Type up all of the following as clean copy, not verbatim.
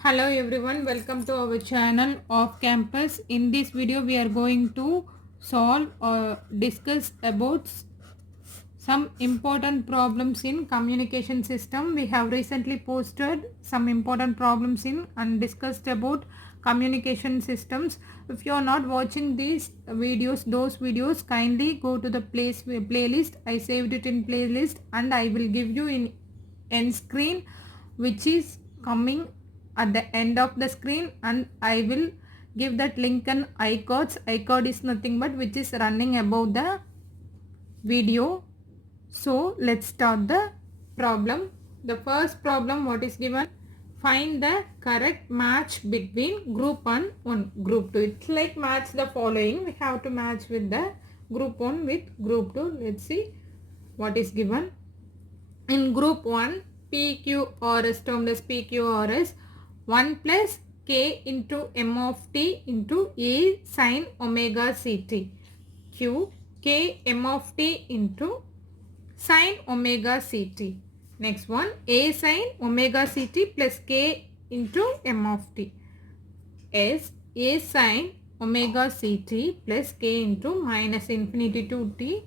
Hello everyone, welcome to our channel Off Campus. In this video we are going to solve or discuss about some important problems in communication system. We have recently posted some important problems in and discussed about communication systems. If you are not watching these videos, those videos, kindly go to the playlist. I saved it in playlist and I will give you in end screen which is coming at the end of the screen, and I will give that link and icons. Icon is nothing but which is running above the video. So let's start the problem. The first problem, what is given? Find the correct match between group 1 and group 2. It's like match the following. We have to match with the group 1 with group 2. Let's see what is given. In group 1, PQRS termed as PQRS, 1 plus K into M of T into A sin omega Ct. Q K M of T into sin omega Ct. Next one, A sin omega Ct plus K into M of T. S A sin omega Ct plus K into minus infinity to T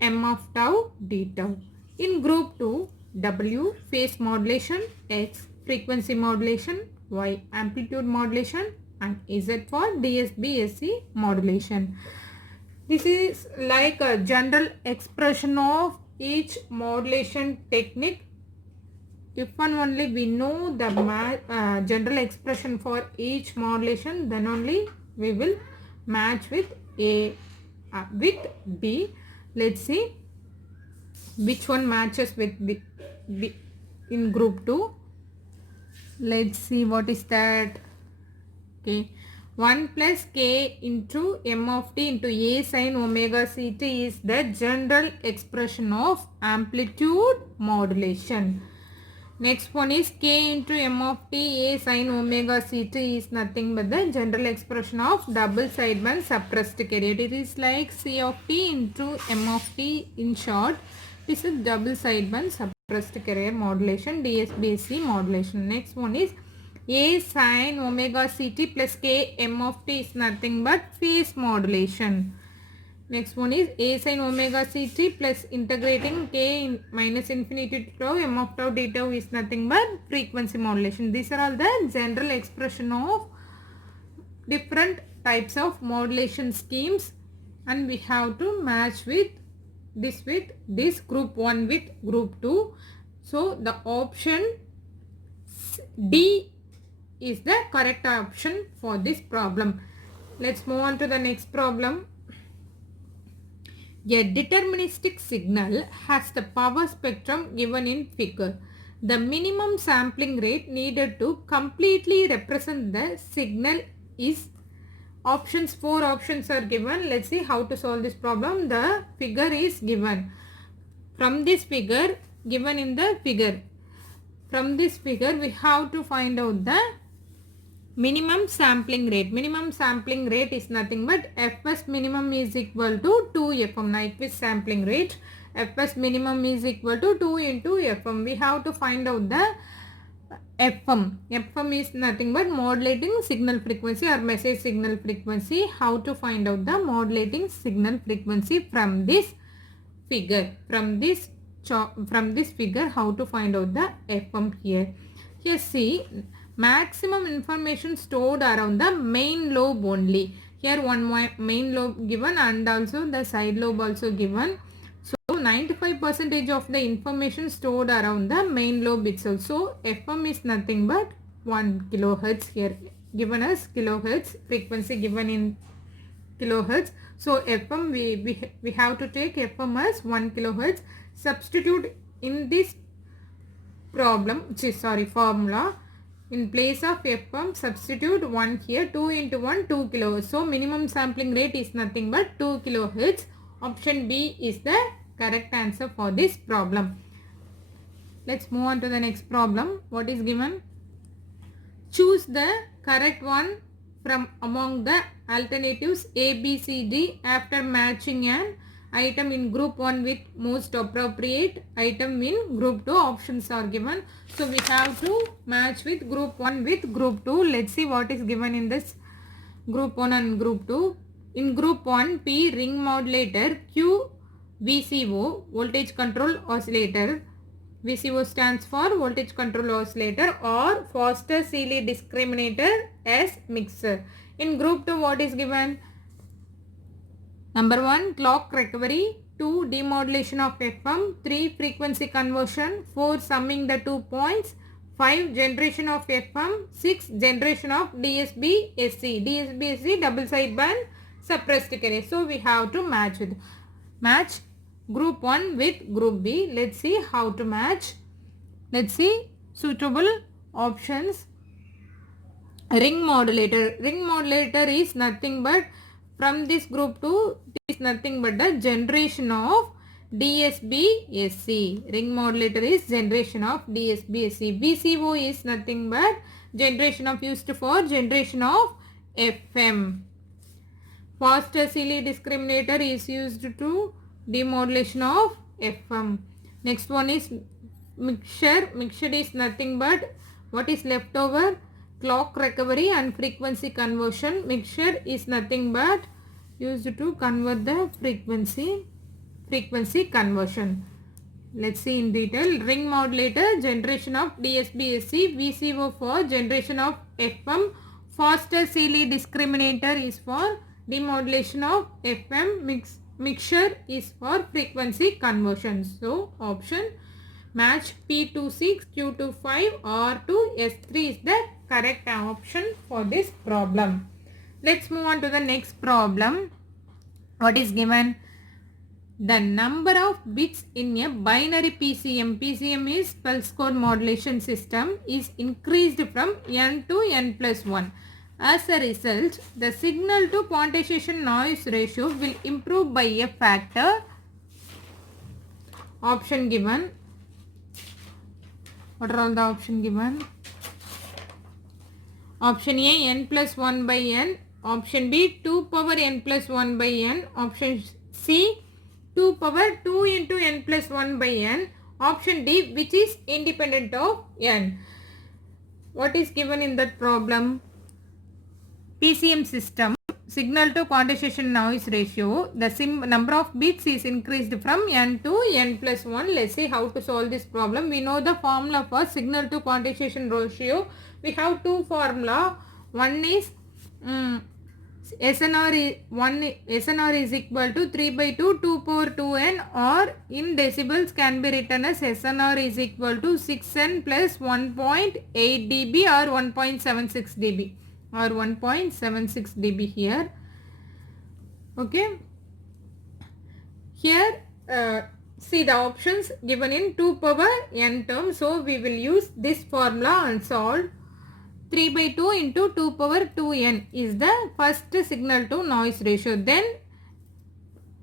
M of tau d tau. In group 2, W phase modulation, X frequency modulation, Y amplitude modulation, and Z for DSB-SC modulation. This is like a general expression of each modulation technique. If and only we know the general expression for each modulation, then only we will match with A with B. Let's see which one matches with the in group 2. Let's see what is that. Okay, 1 plus K into M of T into A sin omega Ct is the general expression of amplitude modulation. Next one is K into M of T A sin omega Ct is nothing but the general expression of double sideband suppressed carrier. It is like C of T into M of T. In short, this is double sideband suppressed carrier modulation, DSB-SC modulation. Next one is A sin omega Ct plus K M of T is nothing but phase modulation. Next one is A sin omega Ct plus integrating K in minus infinity to tau M of tau d tau is nothing but frequency modulation. These are all the general expression of different types of modulation schemes, and we have to match with this group 1 with group 2. So the option D is the correct option for this problem. Let's move on to the next problem. A deterministic signal has the power spectrum given in figure. The minimum sampling rate needed to completely represent the signal is options. 4 options are given. Let's see how to solve this problem. The figure is given. From this figure, given in the figure, from this figure we have to find out the minimum sampling rate. Minimum sampling rate is nothing but Fs minimum is equal to 2Fm. Nyquist sampling rate, Fs minimum is equal to 2 into Fm. We have to find out the Fm. Fm is nothing but modulating signal frequency or message signal frequency. How to find out the modulating signal frequency from this figure? From this figure, how to find out the Fm here? Here see, maximum information stored around the main lobe only. Here one main lobe given and also the side lobe also given. So 95% of the information stored around the main lobe itself. So Fm is nothing but 1 kilohertz, here given as kilohertz, frequency given in kilohertz. So Fm we have to take Fm as 1 kilohertz. Substitute in this problem, which is formula. In place of Fm, substitute 1 here, 2 into 1, 2 kilohertz. So minimum sampling rate is nothing but 2 kilohertz. Option B is the correct answer for this problem. Let's move on to the next problem. What is given? Choose the correct one from among the alternatives A, B, C, D after matching an item in group 1 with most appropriate item in group 2. Options are given. So we have to match with group 1 with group 2. Let's see what is given in this group 1 and group 2. In group 1, P ring modulator, Q VCO voltage control oscillator. VCO stands for voltage control oscillator, or Foster Seeley discriminator as mixer. In group 2, what is given? Number 1, clock recovery. 2, demodulation of FM. 3, frequency conversion. 4, summing the 2 points. 5, generation of FM. 6, generation of DSB-SC. DSB-SC double sideband suppressed carrier. So we have to match group 1 with group B. Let's see how to match. Let's see suitable options. Ring modulator. Ring modulator is nothing but, from this group 2, it is nothing but the generation of DSB-SC. Ring modulator is generation of DSB-SC. VCO is nothing but generation of generation of FM. Foster Seeley discriminator is used to demodulation of FM. Next one is mixture. Mixture is nothing but, what is left over? Clock recovery and frequency conversion. Mixture is nothing but used to convert the frequency conversion. Let's see in detail. Ring modulator, generation of DSB-SC. VCO for generation of FM. Foster Seeley discriminator is for demodulation of FM. Mixture is for frequency conversion. So option match P26, Q25, R2, S3 is the correct option for this problem. Let's move on to the next problem. What is given? The number of bits in a binary PCM, PCM is pulse code modulation system, is increased from n to n plus 1. As a result, the signal to quantization noise ratio will improve by a factor. Option given. What are all the options given? Option A, n plus 1 by n. Option B, 2 power n plus 1 by n. Option C, 2 power 2 into n plus 1 by n. Option D, which is independent of n. What is given in that problem? PCM system, signal to quantization noise ratio, the number of bits is increased from n to n plus 1. Let's see how to solve this problem. We know the formula for signal to quantization ratio. We have two formula. One is SNR is equal to 3 by 2, 2 power 2n, or in decibels can be written as SNR is equal to 6n plus 1.8 dB or 1.76 dB. Or 1.76 dB here. Okay. Here see the options given in 2 power n term. So we will use this formula and solve. 3 by 2 into 2 power 2n is the first signal to noise ratio. Then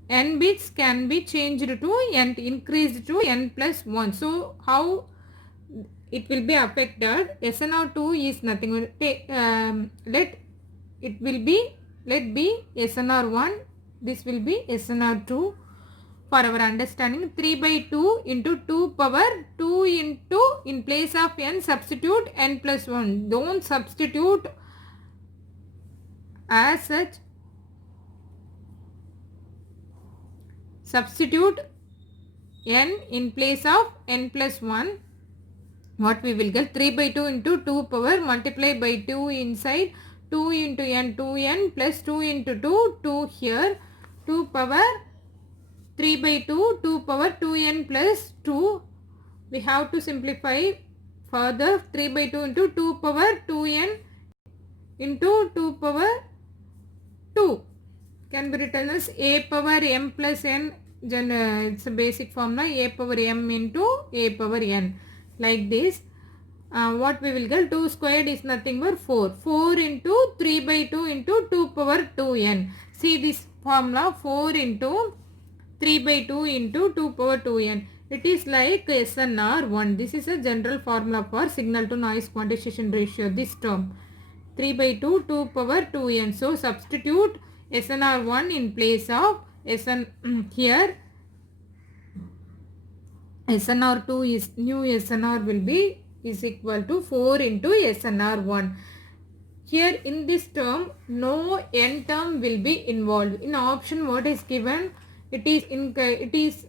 n bits can be changed to n, increased to n plus 1. So how it will be affected? SNR2 is nothing. Let be SNR1. This will be SNR2. For our understanding, 3 by 2 into 2 power 2 into, in place of n, substitute n plus 1. Don't substitute as such. Substitute n in place of n plus 1. What we will get? 3 by 2 into 2 power multiplied by 2 inside, 2 into n, 2n plus 2 into 2, 2 here, 2 power 3 by 2, 2 power 2n plus 2. We have to simplify further. 3 by 2 into 2 power 2n into 2 power 2 can be written as a power m plus n. It's a basic formula, a power m into a power n. Like this. What we will get? 2 squared is nothing but 4. 4 into 3 by 2 into 2 power 2n. See this formula, 4 into 3 by 2 into 2 power 2n. It is like SNR1. This is a general formula for signal to noise quantization ratio. This term 3 by 2, 2 power 2n. So substitute SNR1 in place of here SNR2 is new SNR will be is equal to 4 into SNR1. Here in this term, no n term will be involved. In option what is given? It is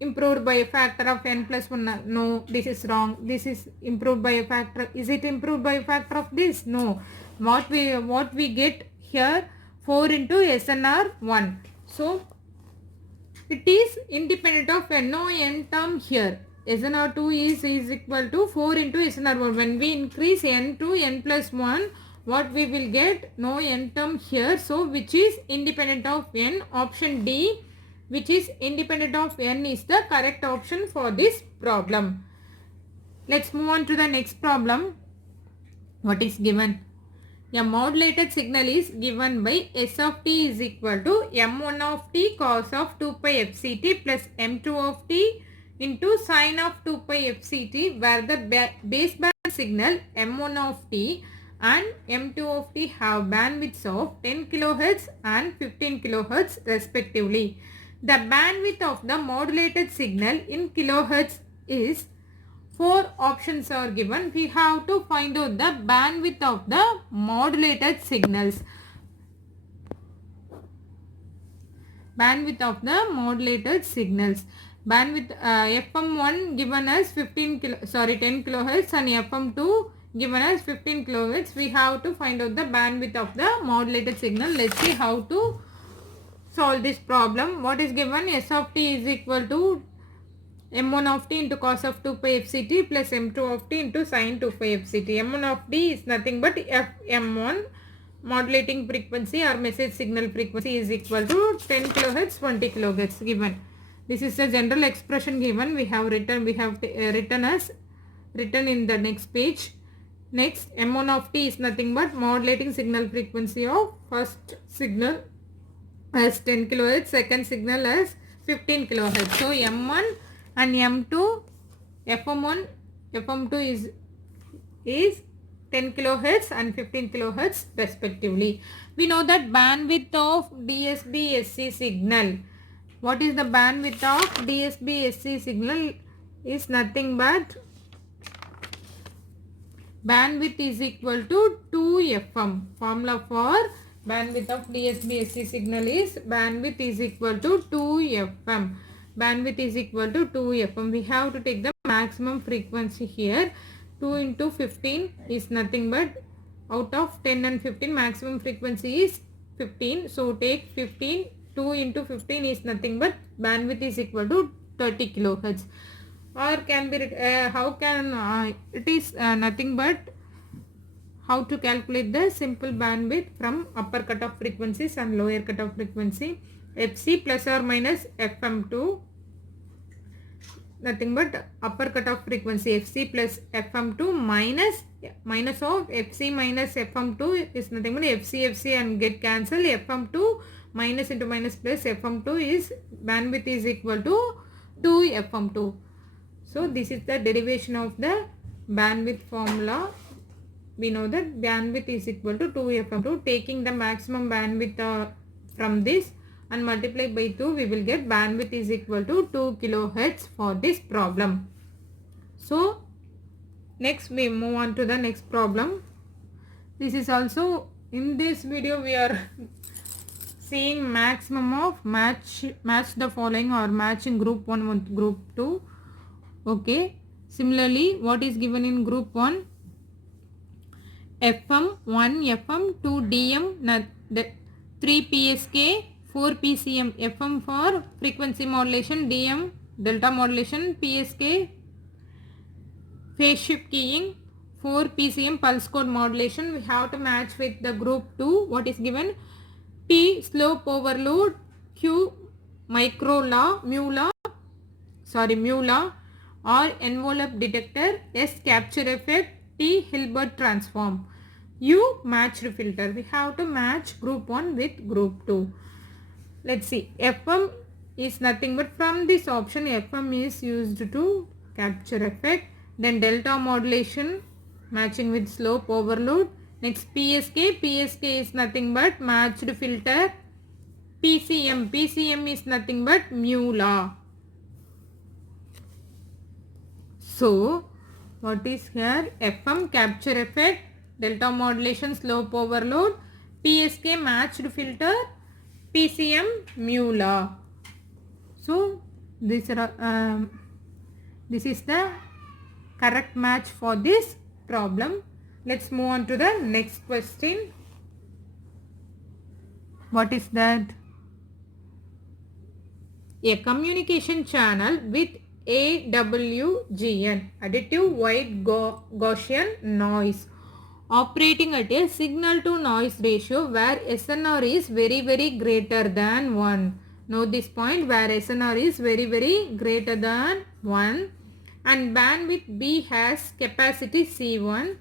improved by a factor of n plus 1. No, this is wrong. This is improved by a factor. Is it improved by a factor of this? No. What we get here 4 into SNR1. So it is independent of n. No n term here. SNR2 is equal to 4 into SNR1. When we increase n to n plus 1, what we will get? No n term here. So which is independent of n? Option D, which is independent of n, is the correct option for this problem. Let's move on to the next problem. What is given? A modulated signal is given by S of t is equal to m1 of t cos of 2 pi fct plus m2 of t into sine of 2 pi fct, where the baseband signal m1 of t and m2 of t have bandwidths of 10 kHz and 15 kHz respectively. The bandwidth of the modulated signal in kilohertz is 4 options are given. We have to find out the bandwidth of the modulated signals. Bandwidth of the modulated signals. Bandwidth FM1 given as 10 kilohertz and FM2 given as 15 kilohertz. We have to find out the bandwidth of the modulated signal. Let's see how to solve this problem. What is given? S of t is equal to m1 of t into cos of 2 pi fct plus m2 of t into sin 2 pi fct. m1 of t is nothing but fm1, modulating frequency or message signal frequency, is equal to 10 kilohertz 20 kilohertz given. This is the general expression given. We have written in the next page. Next, m1 of t is nothing but modulating signal frequency of first signal as 10 kilohertz, second signal as 15 kilohertz. So m1 and m2, fm1, fm2 is 10 kilohertz and 15 kilohertz respectively. We know that bandwidth of DSB-SC signal. What is the bandwidth of DSB-SC signal? Is nothing but bandwidth is equal to 2fm. Formula for bandwidth of DSB-SC signal is bandwidth is equal to 2fm. Bandwidth is equal to 2fm. We have to take the maximum frequency here. 2 into 15 is nothing but, out of 10 and 15, maximum frequency is 15. So take 15. 2 into 15 is nothing but bandwidth is equal to 30 kilohertz. Or can be it is nothing but how to calculate the simple bandwidth from upper cutoff frequencies and lower cutoff frequency. Fc plus or minus fm2, nothing but upper cutoff frequency Fc plus fm2 minus of Fc minus fm2 is nothing but Fc and get cancel. Fm2 minus into minus plus fm2 is bandwidth is equal to 2fm2. So this is the derivation of the bandwidth formula. We know that bandwidth is equal to 2fm2. Taking the maximum bandwidth from this and multiply by 2, we will get bandwidth is equal to 2 kilohertz for this problem. So next we move on to the next problem. This is also, in this video we are seeing maximum of match the following or matching group 1 with group 2. Okay. Similarly, what is given in group 1? FM, 1 FM, 2 DM, 3 PSK, 4 PCM. FM for frequency modulation, DM delta modulation, PSK phase shift keying, 4 PCM pulse code modulation. We have to match with the group 2. What is given? T slope overload, Q micro law, mu law, or envelope detector, S capture effect, T Hilbert transform, U matched filter. We have to match group 1 with group 2. Let's see. FM is nothing but, from this option FM is used to capture effect. Then delta modulation matching with slope overload. Next PSK is nothing but matched filter. PCM. PCM is nothing but mu law. So, what is here? FM capture effect, delta modulation slope overload, PSK matched filter, PCM mu law. So, this is the correct match for this problem. Let's move on to the next question. What is that? A communication channel with AWGN, additive white Gaussian noise, operating at a signal to noise ratio where SNR is very greater than 1. Note this point, where SNR is very greater than 1 and bandwidth B has capacity C1.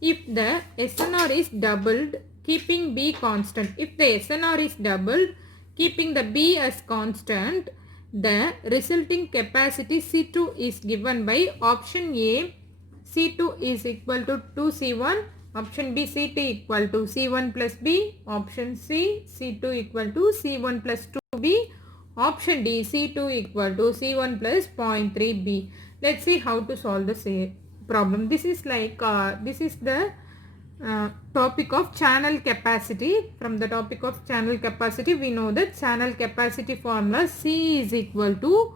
If the SNR is doubled, keeping B constant. If the SNR is doubled, keeping the B as constant, the resulting capacity C2 is given by option A, C2 is equal to 2C1, option B, C2 equal to C1 plus B, option C, C2 equal to C1 plus 2B, option D, C2 equal to C1 plus 0.3B. Let's see how to solve the problem. This is like, this is the topic of channel capacity. From the topic of channel capacity, we know that channel capacity formula C is equal to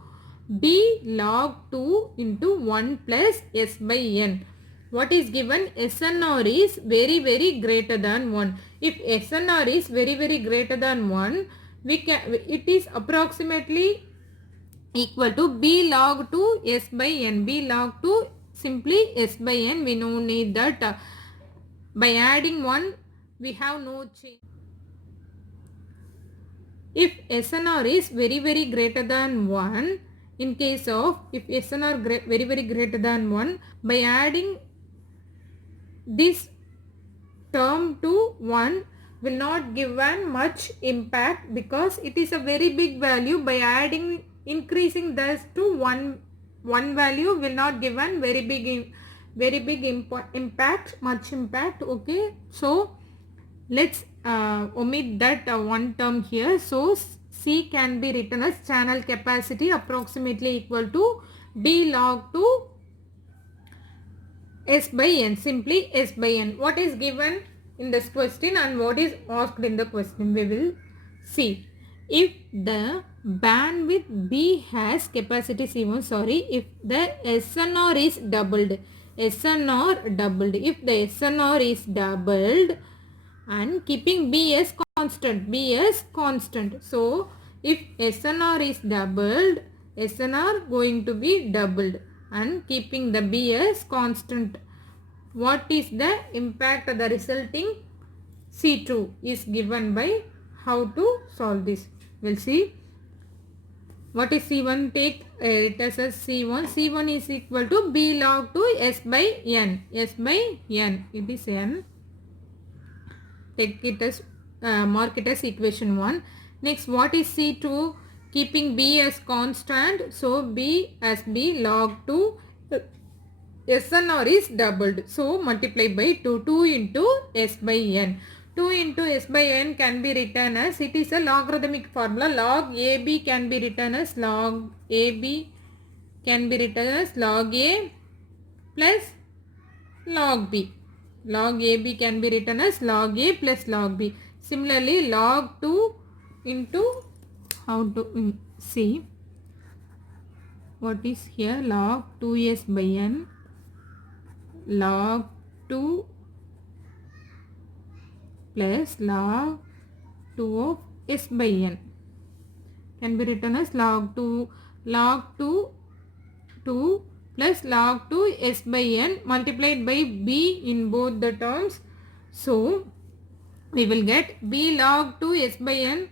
B log 2 into 1 plus S by N. What is given? SNR is very greater than 1. If SNR is very greater than 1, it is approximately equal to B log 2 S by N. B log 2 simply S by N. We no need that. By adding 1, we have no change. If SNR is very greater than 1, in case of if SNR very greater than 1, by adding this term to 1 will not give much impact because it is a very big value. By adding, increasing this to 1 value will not give very big impact, much impact. Okay, so let's omit that one term here. So C can be written as channel capacity approximately equal to B log 2 S by N, simply S by N. What is given in this question and what is asked in the question, we will see. If the bandwidth B has capacity C1, if the SNR is doubled, if the SNR is doubled and keeping B as constant, so if SNR is doubled, SNR going to be doubled and keeping the B as constant, what is the impact of the resulting C2 is given by how to solve this. We'll see. What is C1? Take it as C1. C1 is equal to B log 2 S by N. S by N. It is N. Take it as, mark it as equation 1. Next, what is C2? Keeping B as constant. So, B as B log 2. SNR is doubled. So, multiply by 2. 2 into S by N. 2 into S by N can be written as, it is a logarithmic formula. Log AB can be written as log AB can be written as log A plus log B. Log AB can be written as log A plus log B. Similarly, log 2 into, how to see, what is here, log 2S by N, log 2 plus log 2 of S by N can be written as log 2 plus log 2 S by N multiplied by B in both the terms. So, we will get B log 2 S by N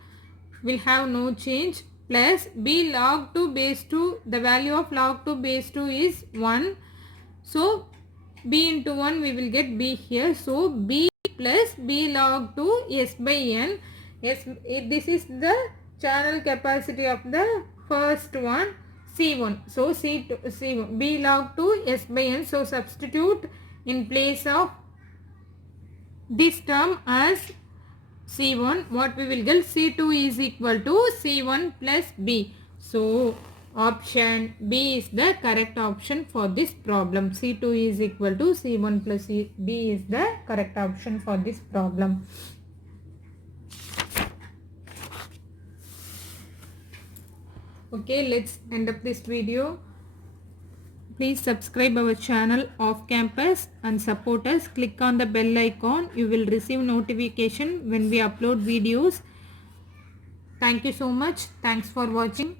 will have no change plus B log 2 base 2, the value of log 2 base 2 is 1. So, B into 1 we will get B here. So, B plus B log 2 S by N. This is the channel capacity of the first one, C1. So, C1, B log 2 S by N. So, substitute in place of this term as C1, what we will get? C2 is equal to C1 plus B. So option B is the correct option for this problem. C2 is equal to C1 plus B is the correct option for this problem. Okay, let's end up this video. Please subscribe our channel Off Campus and support us. Click on the bell icon. You will receive notification when we upload videos. Thank you so much. Thanks for watching.